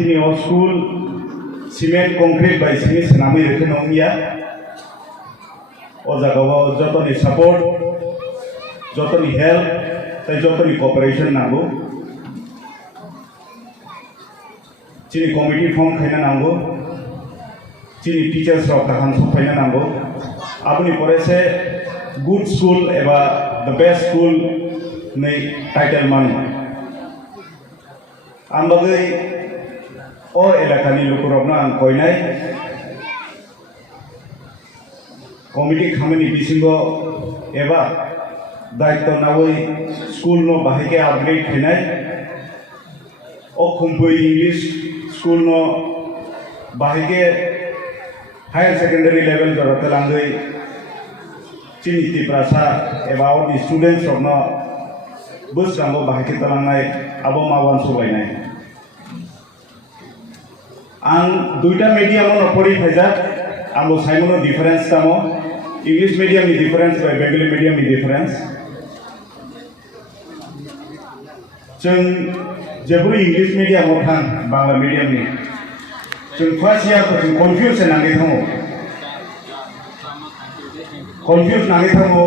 Sini all school cement concrete by Simi senamai rekan Wngya. O jagawa joto ni support, joto ni help, tai joto ni cooperation nago. Sini committee form khaina nago. Sini teachers rok kaham sok khaina nago. Apni pore se good school eba the best school nei title manu. Ambagai o elakani lukurokna ang koinai committee khamani bisingo eba daitto nawai school no bahike upgrade khainai o khumpui English school no bahike higher secondary level joratelangai chini tiprasa eba o students rokno bus rango bahike talangnai abo mawan sulainai ang duita medium no pori phajak amo saimono difference tamo English medium ni difference by Bengali medium ni difference jeng jebru English medium o thang Bangla medium ni jeng first year ko jeng confuse nangi thango confuse nangi thango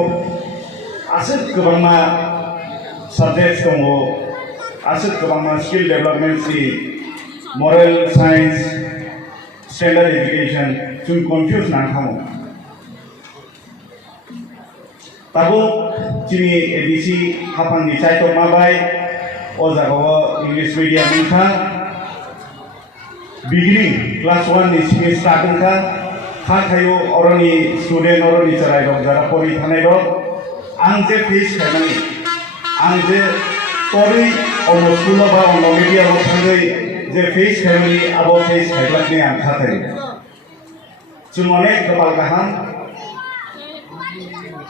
asat kobangma subjects tongo asat kobangma skill development si moral science standard education jeng confuse nang thango tabo chini ABC hapang ni chai tok mabai o jagawa English medium ni kha beginning class 1 ni Simi start kha khayo oroni student oroni charai rok jara pori thanai rok ang je face khaimani ang je pori o school ba o media rok thangai je face khaimani abo face khailakni ang khathai chumone kapal kaham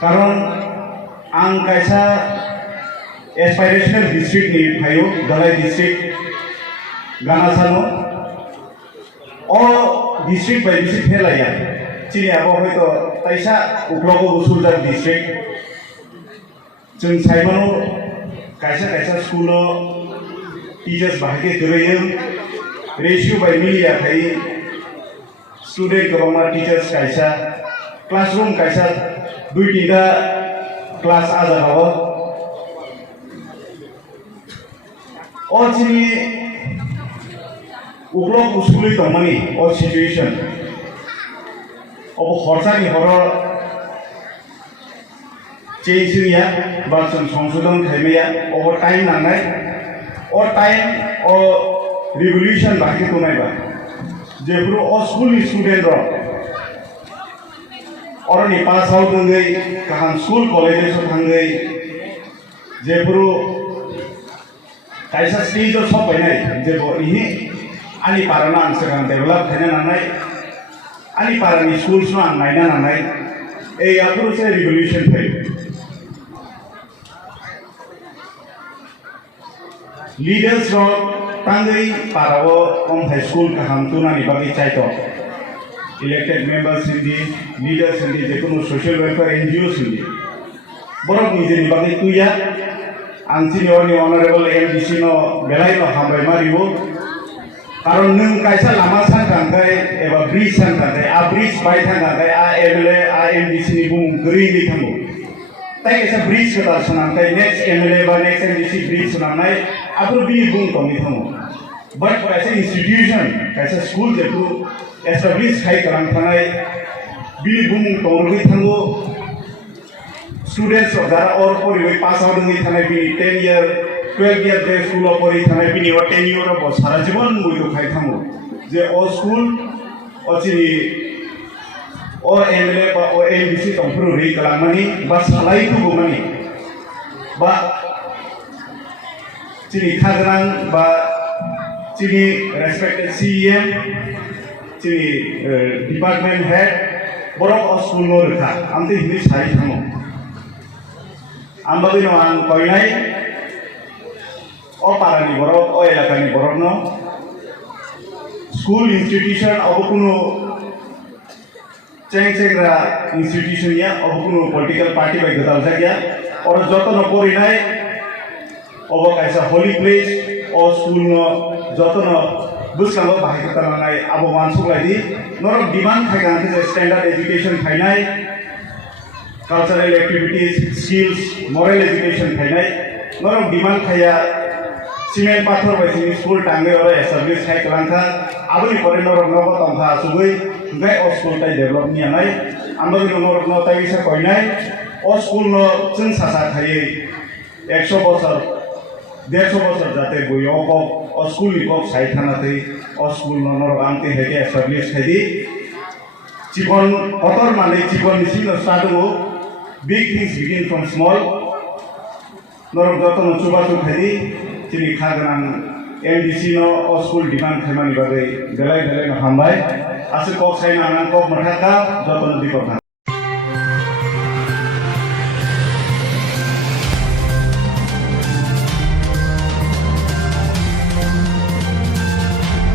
karon ang kaisa aspirational district ni phayo Dalai district ganasano o district by district helaya chini abo hoito taisa uklogo usuljar district jeng saimano kaisa school o teachers bahake durayem ratio by milia khai student kobangma teachers kaisa classroom kaisa dui tiga class aja bawa o chini uklok usuli tomani o situation obo khorchani horo change ya barson সংশোধন khaimaya obo time nangai o time o revolution baki tonai ba jebru o school student ro oroni pass out ngai kaham school colleges thangai jebru kaisa stage of sop nai jebo ihi ani parana angsakan develop khana nanai ani parani schools no annaina nanai ei apuru se revolution thai leaders ro tangai parawo om high school kaham tunani bagi chaito elected members in the leaders in the jekono social welfare NGOs in the borok nijeni bagi tuya angchini oni honorable MDC no belai no hambai maribo karon nung kaisa lama sangkai eba bridge sangkai a bridge bai thangkai a MLA a MDC ni bung gri ni thango tai kaisa bridge kata sunamkai next MLA ba next MDC bridge sunamnai apur bi bung tomi thango but kaisa institution kaisa school jetu establish khai karang thanai bi bung tongri thango students jara or pori pass out ngi thanai bi 10 year 12 year de school pori thanai bi ni 10 year bo sara jibon muido khai thango je o school o chini o MLA ba o MDC tongpru ri kalamani ba salai tu gumani ba chini khagrang ba chini respected CEM chini department head borok o school no rekha amte hindi sai thango ambagi no ang koinai o parani borok o elakani borok no school institution obukuno cengcengra institution ya obukuno political party by gadal jagya or joto no porinai obo kaisa holy place o school no joto no बुस्कांगो बाहायखौ तारमाने आबो मानसुलायदि नरक demand खायगान जे standard education खायनाय cultural activities skills moral education खायनाय नरक demand खाया सीमेंट पाथर बायदि स्कूल टांगे और एस्टाब्लिश खाय कलांखा आबोनि परे नरक नगो तंखा सुगै ओंखाय अ स्कूल ताय डेभलप नियानाय आमबो नरक न ताय बिसा कयनाय अ स्कूल न जों सासा थायै 100 बছর 150 बছर जाते बयो कक अ स्कूल नि कक साइ थानाते अ स्कूल न नरक आंते हेके एस्टाब्लिश खायदि जीवन पतर माने जीवन निसिम स्टार्ट हो big things begin from small नरक जतन चुबाचु खायदि चिनि खागोनां एमडीसी नो अ स्कूल डिमांड खायमानि बागै बेलाय बेलाय हामबाय आसु कक साइ नांनां कक मथाका जतन दिपक